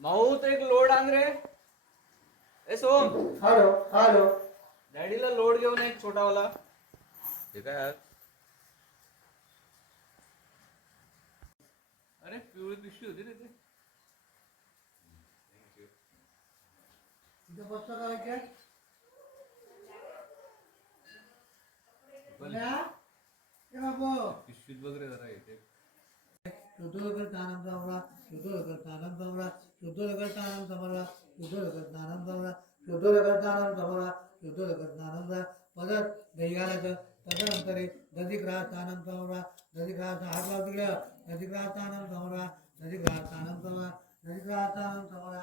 माऊत एक लोड आण रे. ए सोम, hello hello. डॅडीला load घेऊन एक छोटावाला. हे काय आहे? अरे पिवळी पिशवी होती रे ते. इथं बसतो का इथे? ए बाबू. पिशवीत बघ रे जरा येते. शुद्धोदकर तानम समरा, शुद्धोदकर तानम समरा, शुद्धोदकर तानम समरा, शुद्धोदकर तानम समरा, शुद्धोदकर तानम समरा, शुद्धोदकर तानम समरा. परत दही घालायचं. त्याच्यानंतर दधिग्रास तानम समरा, दधिग्रास हात लाव तिकडे. दधिग्रास तानम समरा, दधिग्रास तानम समरा, दधिग्रास तानम समरा.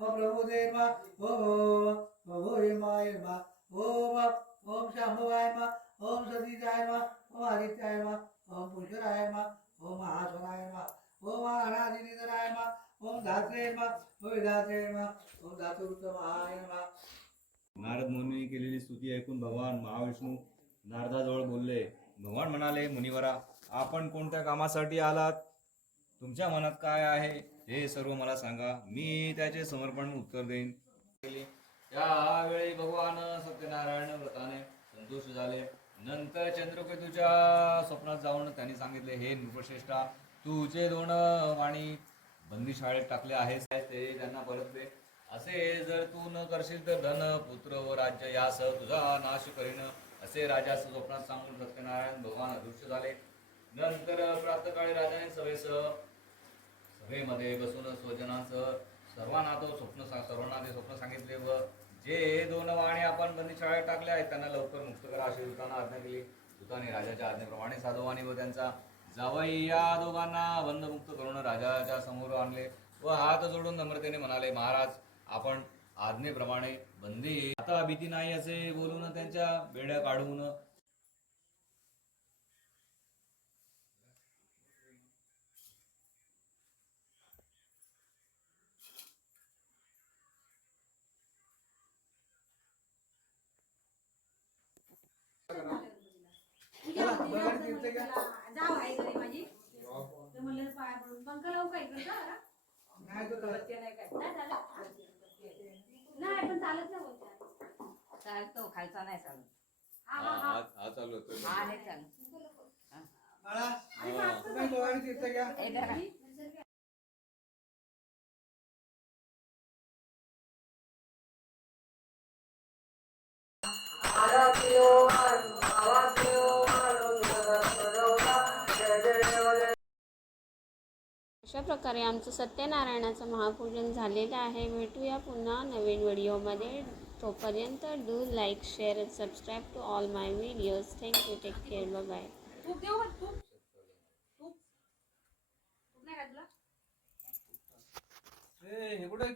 ओम प्रभुदेवा, ओम प्रभुदेवाय नमः, ओम शांभवाय नमः, ओम सतीजाय नमः, ओम आदित्याय नमः, ओम पुष्कराय नमः, ओम महासनाय नमः, ओम आराधिनीधराय नमः, ओम धात्रे नमः, ओम विधात्रे नमः, ओम धातुरुत्तमाय नमः. नारद मुनी केलेली स्तुती ऐकून भगवान महाविष्णू नारदाजवळ बोलले. भगवान म्हणाले, मुनिवरा, आपण कोणत्या कामासाठी आलात? तुमच्या मनात काय आहे हे सर्व मला सांगा, मी त्याचे समर्पण उत्तर देईन. त्यावेळी भगवान सत्यनारायण व्रताने संतुष्ट झाले. नंतर चंद्रकेतूच्या स्वप्नात जाऊन त्यांनी सांगितले, हे नृपश्रेष्ठा, तुझे 2 वाणी बंदीशाळेत टाकले आहेस ते त्यांना परत दे. असे जर तू न करशील तर धन, पुत्र व राज्य यासह तुझा नाश करीन, असे राजास स्वप्नात सांगून सत्यनारायण भगवान अदृश्य झाले. नंतर प्रातःकाळी राजाने सभेमध्ये बसून स्वजनांसह सर्वांना ते स्वप्न सांगितले व जे 2 वाणी आपण बंदीशाळेत टाकले आहेत त्यांना लवकर मुक्त करा अशी दूतांना आज्ञा केली. दूतांनी राजाच्या आज्ञेप्रमाणे साधवानी व त्यांचा जावई या दोघांना बंधमुक्त करून राजाच्या समोर आणले व हात जोडून नम्रतेने म्हणाले, महाराज, आपण आज्ञेप्रमाणे बंदी, आता भीती नाही असे बोलून त्यांच्या बेड्या काढून चालतो खालचा नाही चालत. हा चालू होतो. हा हे चालू. हे धरा. अशा प्रकारे आमचं सत्यनारायणाचं महापूजन झालेलं आहे. भेटूया पुन्हा नवीन व्हिडिओमध्ये. तोपर्यंत do like, share and subscribe to all my videos. Thank you. Take care. Bye bye. तूप देऊ का? तूप तूप तूप नाही का तुला? हे कुठे